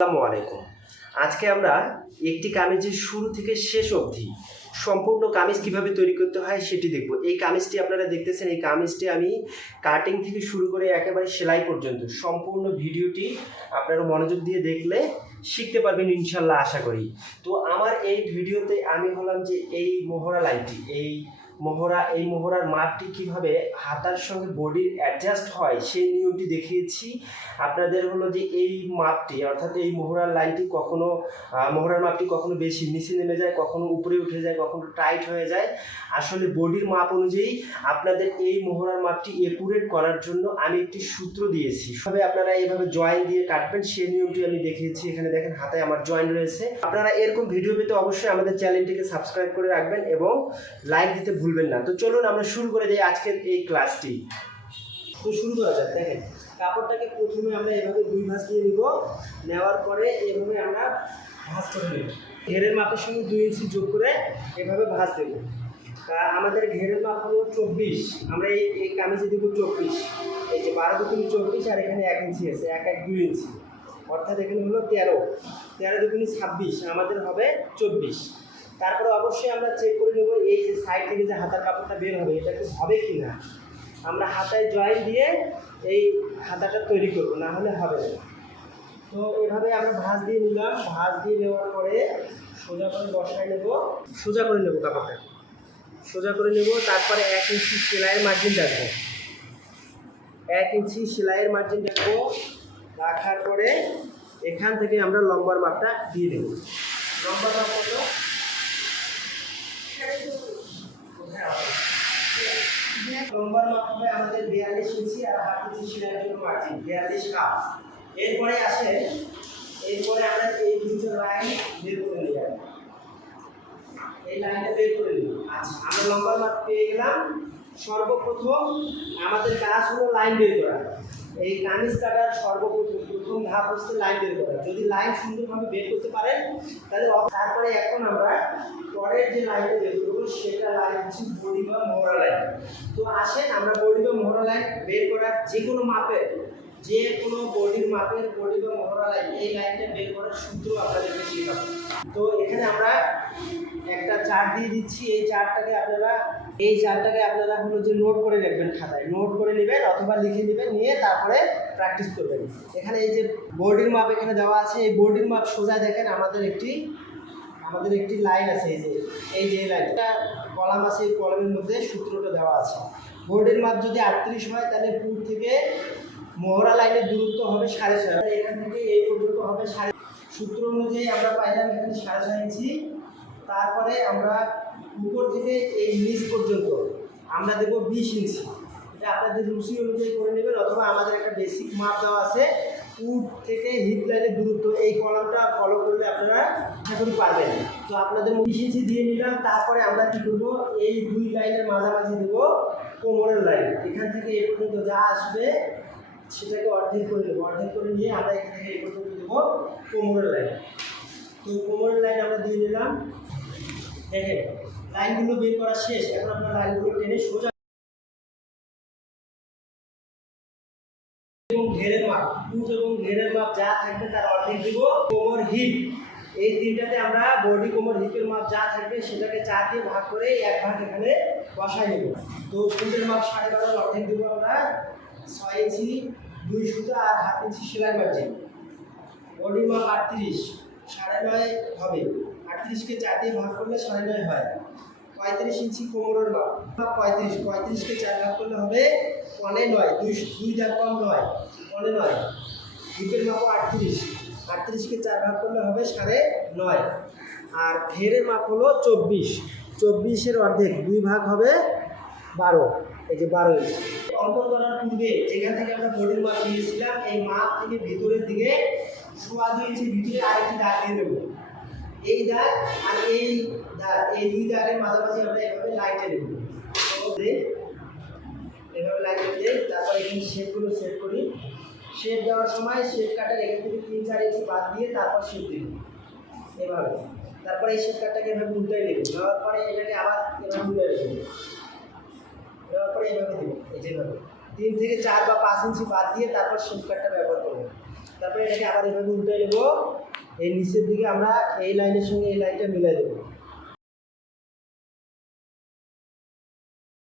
আসসালামু আলাইকুম। আজকে আমরা একটি কামিজের শুরু থেকে শেষ অবধি সম্পূর্ণ কামিজ কিভাবে তৈরি করতে হয় সেটি দেখব। এই কামিজটি আপনারা দেখতেছেন, এই কামিজটি আমি কাটিং থেকে শুরু করে একেবারে সেলাই পর্যন্ত সম্পূর্ণ ভিডিওটি আপনারা মনোযোগ দিয়ে দেখলে শিখতে পারবেন ইনশাল্লাহ, আশা করি। তো আমার এই ভিডিওতে আমি হলাম যে এই মোহরা লাইনটি, এই মোহরার মাপটি কিভাবে হাতার সঙ্গে বডির অ্যাডজাস্ট হয় সেই নিয়মটি দেখিয়েছি আপনাদের। হলো যে এই মাপটি অর্থাৎ এই মোহরার লাইনটি মোহরার মাপটি কখনো বেশি নিচে নেমে যায়, কখনো উপরে উঠে যায়, কখনো টাইট হয়ে যায়। আসলে বডির মাপ অনুযায়ী আপনাদের এই মোহরার মাপটি একুরেট করার জন্য আমি একটি সূত্র দিয়েছি। তবে আপনারা এইভাবে জয়েন দিয়ে কাটবেন সেই নিয়মটি আমি দেখিয়েছি। এখানে দেখেন হাতায় আমার জয়েন রয়েছে। আপনারা এরকম ভিডিও পেতে অবশ্যই আমাদের চ্যানেলটিকে সাবস্ক্রাইব করে রাখবেন এবং লাইক দিতে ভুলবেন না। তো চলুন আমরা শুরু করে দিই আজকের এই ক্লাসটি। তো শুরু করা যাক। দেখেন, কাপড়টাকে প্রথমে আমরা এভাবে দুই ভাঁজ দিয়ে নিব। নেওয়ার পরে এভাবে আমরা ভাঁজ করে নেব। ঘেরের মাপের সঙ্গে 2 ইঞ্চি যোগ করে এভাবে ভাঁজ দেব। আমাদের ঘেরের মাপ হলো 24। আমরা এই কামিজে দেব 24। এই যে 12 দুগুণে 24 আর এখানে 1 ইঞ্চি আছে, 2 ইঞ্চি, অর্থাৎ এখানে হলো 13। 13 দুগুণে 26, আমাদের হবে 24। তারপরে অবশ্যই আমরা চেক করে নেব এই যে সাইড থেকে যে হাতার কাপড়টা বের হবে এটা কি হবে কি না। আমরা হাতায় জয়েন দিয়ে এই হাতাটা তৈরি করব, না হলে হবে না। তো এভাবে আমরা ভাঁজ দিয়ে নিলাম। ভাঁজ দিয়ে নেওয়ার পরে সোজা করে বসায় নেব, সোজা করে নেব, কাপড়টা সোজা করে নেব। তারপরে 1 ইঞ্চি সেলাইয়ের মার্জিন রাখবো, 1 ইঞ্চি সেলাইয়ের মার্জিন রাখবো। রাখার পরে এখান থেকে আমরা লম্বার মাপটা দিয়ে দেব। লম্বার মাপ কত? লম্বার মাপ হবে আমাদের 42 ইঞ্চি আর 1/2 ইঞ্চি সেলাইয়ের জন্য মার্জিন 42.5। এরপরে আমরা এই দুটো লাইন বের করে নিয়ে যাব। এই লাইনটা বের করে নিব। আচ্ছা, আমরা লম্বার মাপ পেয়ে গেলাম। সর্বপ্রথম আমাদের কাজ হলো লাইন বের করা। এই কামিজ কাটার প্রথম ধাপ হচ্ছে লাইন বের করা। যদি লাইন সুন্দরভাবে বের করতে পারেন তাহলে তারপরে এখন আমরা পরের যে লাইনটা বের করবো সেটা লাইন হচ্ছে বডি বা মোহরা লাইন। তো আসেন আমরা বডি বা মোহরা লাইন বের করার যে কোনো বডির মাপের বডি বা মোহরা লাইন, এই লাইনটা বের করার সূত্র আপনাদেরকে শেখাবো। তো এখানে আমরা একটা চার্ট দিয়ে দিচ্ছি। এই চার্টটাকে আপনারা হলো যে নোট করে রাখবেন, খাতায় নোট করে নেবেন অথবা লিখে নেবেন, নিয়ে তারপরে প্র্যাকটিস করবেন। এখানে এই যে বডির মাপ এখানে দেওয়া আছে, এই বডির মাপ সোজা দেখেন আমাদের একটি লাইন আছে। এই যে লাইনটা কলাম আছে, এই কলামের মধ্যে সূত্রটা দেওয়া আছে। বডির মাপ যদি 38 হয় তাহলে পুর থেকে মোহরা লাইনের দূরত্ব হবে 6.5। এখান থেকে এই পর্যন্ত হবে 6.5। সূত্র অনুযায়ী আমরা পাইলাম এখানে 6.5 ইঞ্চি। তারপরে আমরা উপর থেকে এই নিচ পর্যন্ত আমরা দেব 20 ইঞ্চি। এটা আপনাদের রুচি অনুযায়ী করে নেবেন, অথবা আমাদের একটা বেসিক মাপ দেওয়া আছে পুট থেকে হিপ লাইনের দূরত্ব। এই কলামটা ফলো করলে আপনারা আশা করি পারবেন। তো আপনাদের 20 ইঞ্চি দিয়ে নিলাম। তারপরে আমরা কী করবো, এই দুই লাইনের মাঝামাঝি দেব কোমরের লাইন। এখান থেকে এই পর্যন্ত যা আসবে সেটাকে অর্ধেক করে নেবো। অর্ধেক করে নিয়ে আমরা এখান থেকে এই পর্যন্ত দেবো কোমরের লাইন। তো কোমরের লাইন আমরা দিয়ে নিলাম। দেখেন লাইনগুলো বের করা শেষ। এখন আপনার লাইনগুলো টেনে সোজা এবং ঘেরের মাপ, পুট এবং ঘেরের মাপ যা থাকবে তার অর্ধেক দিব। কোমর হিপ, এই তিনটাতে আমরা বডি কোমর হিপের মাপ যা থাকবে সেটাকে 4 দিয়ে ভাগ করে 1 ভাগ এখানে বসাই নেব। তো পুটের মাপ 12.5, অর্ধেক দেবো আমরা 6 ইঞ্চি 2 সুতা আর 1/2 ইঞ্চি সেলাই মার্জিন। বডির মাপ 38, 9.5 হবে। 38কে 4 দিয়ে ভাগ করলে 9.5 হয়। 35 ইঞ্চি কোমরের মাপ, 35কে 4 ভাগ করলে হবে 9.5, 2 দাগ কম 9, 9.5। হিপের মাপ 38কে 4 ভাগ করলে হবে 9.5। আর ঘেরের মাপ হলো 24, অর্ধেক 2 ভাগ হবে 12, এই যে 12 ইঞ্চি। অঙ্কন করার পূর্বে যেখান থেকে আমরা বডির মাপ নিয়েছিলাম এই মাপ থেকে ভিতরের দিকে 2.5 ইঞ্চি ভিতরে আরেকটি দাগ দিয়ে দেবো। এই দাগ আর এই দাগ, এই 2 দাগের মাঝামাঝি আমরা এভাবে লাইন টেনে দেবো। এভাবে লাইন টেনে তারপর এখানে শেপগুলো সেট করি। শেপ দেওয়ার সময় শেপ কাটার এখান থেকে 3-4 ইঞ্চি বাদ দিয়ে তারপর শেপ দেব এভাবে। তারপরে এই শেপ কাটটাকে এভাবে উল্টাই নেব। নেওয়ার পরে এটাকে আবার এভাবে উল্টাই দেবো। দেওয়ার পরে এভাবে দেবো, এই যেভাবে 3 থেকে 4 বা 5 ইঞ্চি বাদ দিয়ে তারপর শেপ কাটটা ব্যবহার করবো। তারপরে এটাকে আবার এভাবে উল্টে নেব, এই নিচের দিকে আমরা এই লাইনের সঙ্গে এই লাইনটা মিলাই দেবো।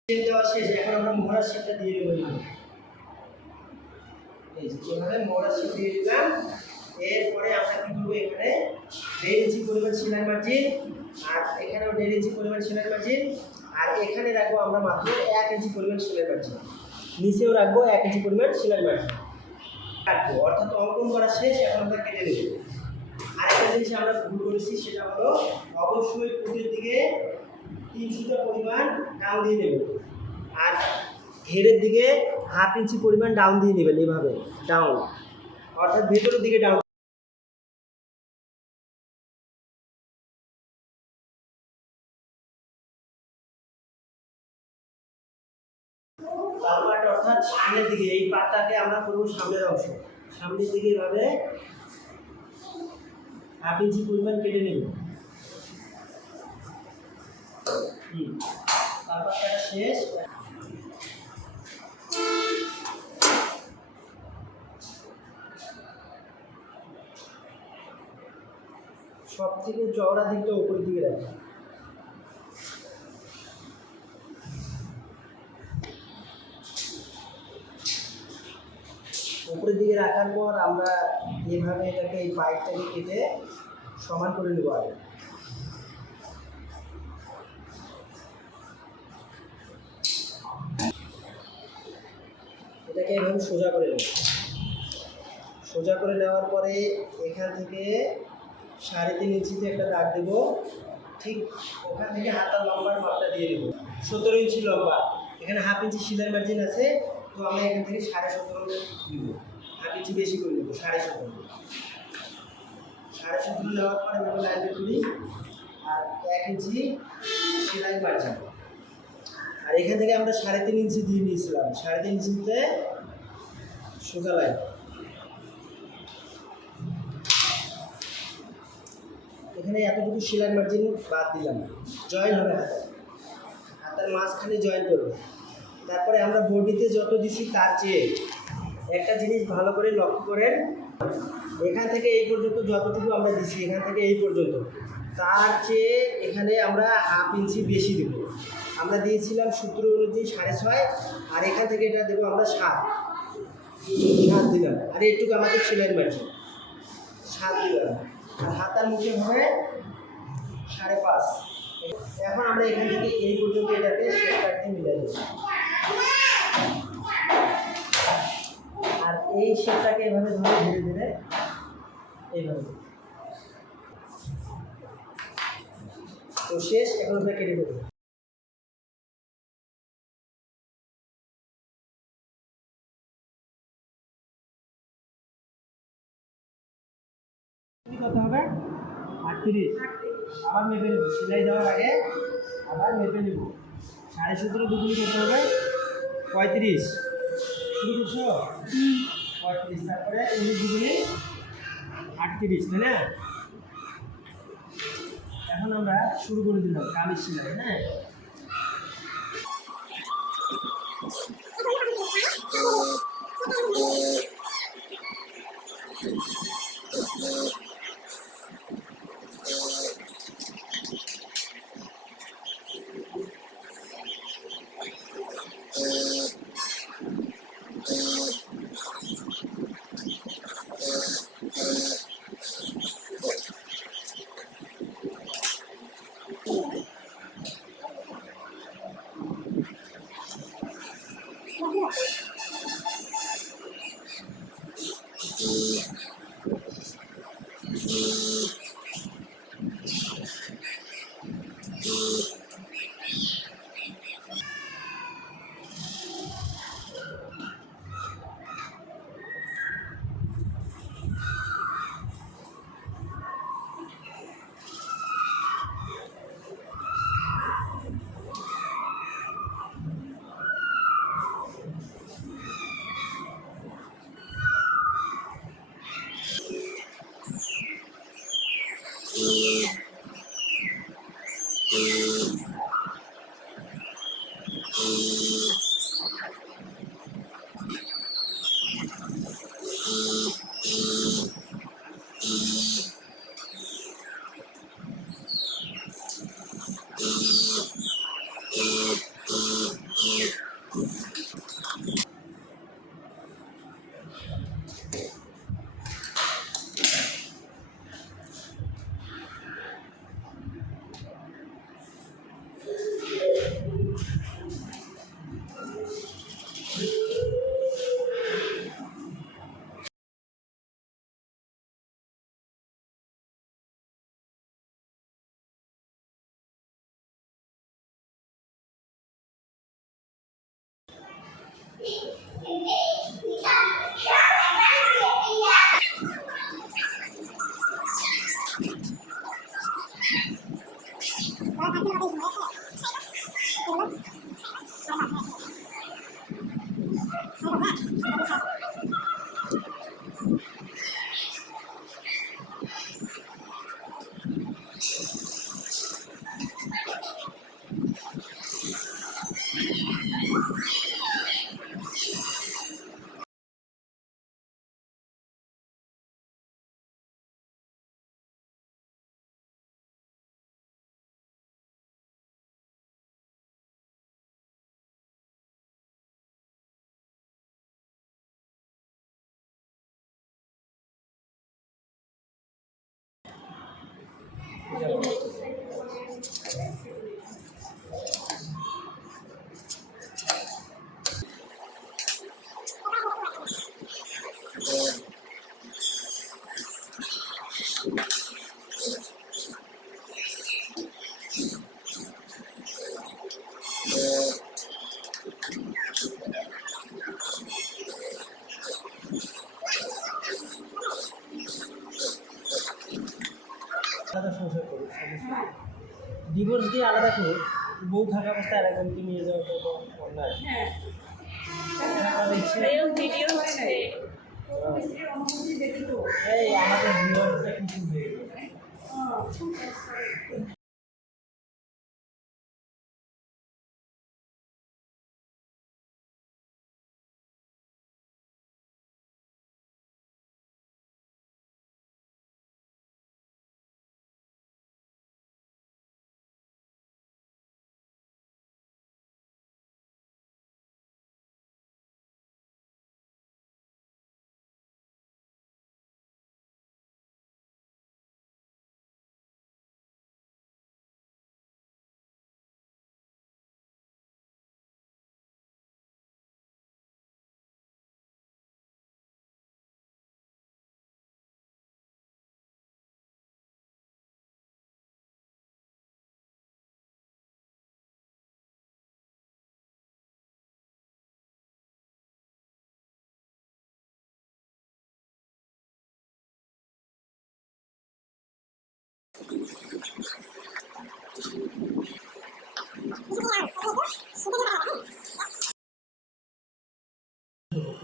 দেওয়া শেষ, এখন আমরা মোহরার শেপটা দিয়ে দেবো। এই যে এভাবে মোহরার শেপ দিয়ে দিলাম। এরপরে আমরা কি করবো, এখানে 1.5 ইঞ্চি পরিমাণ সেলাই মার্জিন, আর এখানেও 1.5 ইঞ্চি পরিমাণ সেলাই মার্জিন, আর এখানে রাখবো আমরা মাত্র 1 ইঞ্চি পরিমাণ সেলাই মার্জিন, নিচেও রাখবো 1 ইঞ্চি পরিমাণ সেলাই মার্জিন কাটবো। অর্থাৎ অঙ্কন করা শেষ, এখন আমরা কেটে নেব। আরেকটা জিনিস আমরা ভুল করেছি, সেটা হলো অবশ্যই পুঁতির দিকে 3 সুতা পরিমাণ ডাউন দিয়ে নেব, আর ঘেরের দিকে 1/2 ইঞ্চি পরিমাণ ডাউন দিয়ে নেবেন, এইভাবে ডাউন, অর্থাৎ ভেতরের দিকে ডাউন। অর্থাৎ সামনের দিকে, এই পাটটাকে আমরা করবো সামনের অংশ, সামনের দিকে এভাবে 1/2 ইঞ্চি পরিমাণ কেটে নেব। তারপর কাটা শেষ। সব থেকে চওড়া দিকটা উপরের দিকে রাখি। উপরের দিকে রাখার পর আমরা এভাবে এটাকে, এই পাইপটাকে কেটে সমান করে নেব। আগে এটাকে এভাবে সোজা করে নেব। সোজা করে নেওয়ার পরে এখান থেকে 3.5 ইঞ্চিতে একটা দাগ দেব, ঠিক ওখান থেকে হাতার লম্বার মাপটা দিয়ে দেবো 17 ইঞ্চি লম্বা। এখানে 1/2 ইঞ্চি সেলাই মার্জিন আছে, তো আমরা এখান থেকে 17.5 দিব, 1/2 ইঞ্চি বেশি করে দেবো, 17.5 নেওয়ার পরে আমরা লাইনটা তুলি, আর 1 ইঞ্চি সেলাই মার্জিন। আর এখান থেকে আমরা 3.5 ইঞ্চি দিয়ে নিয়েছিলাম, 3.5 ইঞ্চিতে সোজা লাইন। এখানে এতটুকু সেলাই মার্জিন বাদ দিলাম, জয়েন হবে হাতার মাঝখানে জয়েন করবো। তারপরে আমরা বডিতে যত দিছি তার চেয়ে একটা জিনিস ভালো করে লক্ষ্য করেন, এখান থেকে এই পর্যন্ত যতটুকু আমরা দিছি, এখান থেকে এই পর্যন্ত, তার চেয়ে এখানে আমরা 1/2 ইঞ্চি বেশি দেব। আমরা দিয়েছিলাম সূত্র অনুযায়ী 6.5, আর এখান থেকে এটা দেবো আমরা 7 দিলাম, আর এইটুকু আমাদের সেলাই মার্জিন 7 দিলাম, আর হাতার মুখে হবে 5.5। এখন আমরা এখান থেকে এই পর্যন্ত এটাকে শেপ কাট দিয়ে মিলাই দেবো, আর এই শেপটাকে এভাবে ধরে ধীরে ধীরে এইভাবে। তো শেষ, এখন আমরা কেটে দেবো। কত হবে? 38। আবার মেপে নেব, সেলাই দেওয়ার আগে আবার মেপে নেব। 17.5 দুগুণ করতে হবে 35। শুরু করছো 35, তারপরে 19 দুগুণে 38, তাই না? এখন আমরা শুরু করে দিলাম কামিজ সেলাই। হ্যাঁ, আলাদা সংসার করুক, সমস্যা ডিভোর্স দিয়ে আলাদা করুক, বউ থাকা অবস্থায় আরেকজনকে নিয়ে যাওয়া তো অন্যায়। এই আমাদের ভিউয়ার্সরা কিছু হয়ে গেল।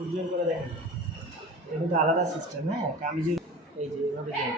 উজ্জ্বল করে দেখেন, এটা কিন্তু আলাদা সিস্টেম। হ্যাঁ, কামিজের এই যে এভাবে যাবে।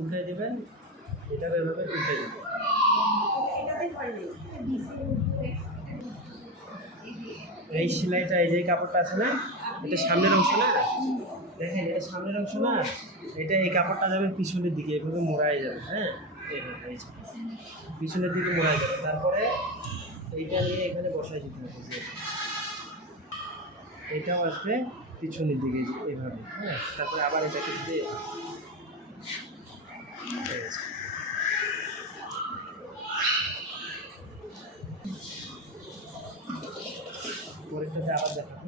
উল্টে দেবেন, এটা এভাবে উল্টে দেবেন। এই সেলাইটা, এই যে কাপড়টা আছে না, এটা সামনের অংশ না, দেখেন এটা সামনের অংশ না, এটা এই কাপড়টা যাবে পিছনের দিকে, এভাবে মোড়ায় যাবে। হ্যাঁ, এইভাবে এই যে পিছনের দিকে মোড়ায় যাবে। তারপরে এইটা নিয়ে এখানে বসায় দিতে হবে, যে এটাও আসবে পিছনের দিকে এইভাবে। হ্যাঁ, তারপরে আবার এটাকে দিয়ে পরেরটাতে আবার দেখাবো।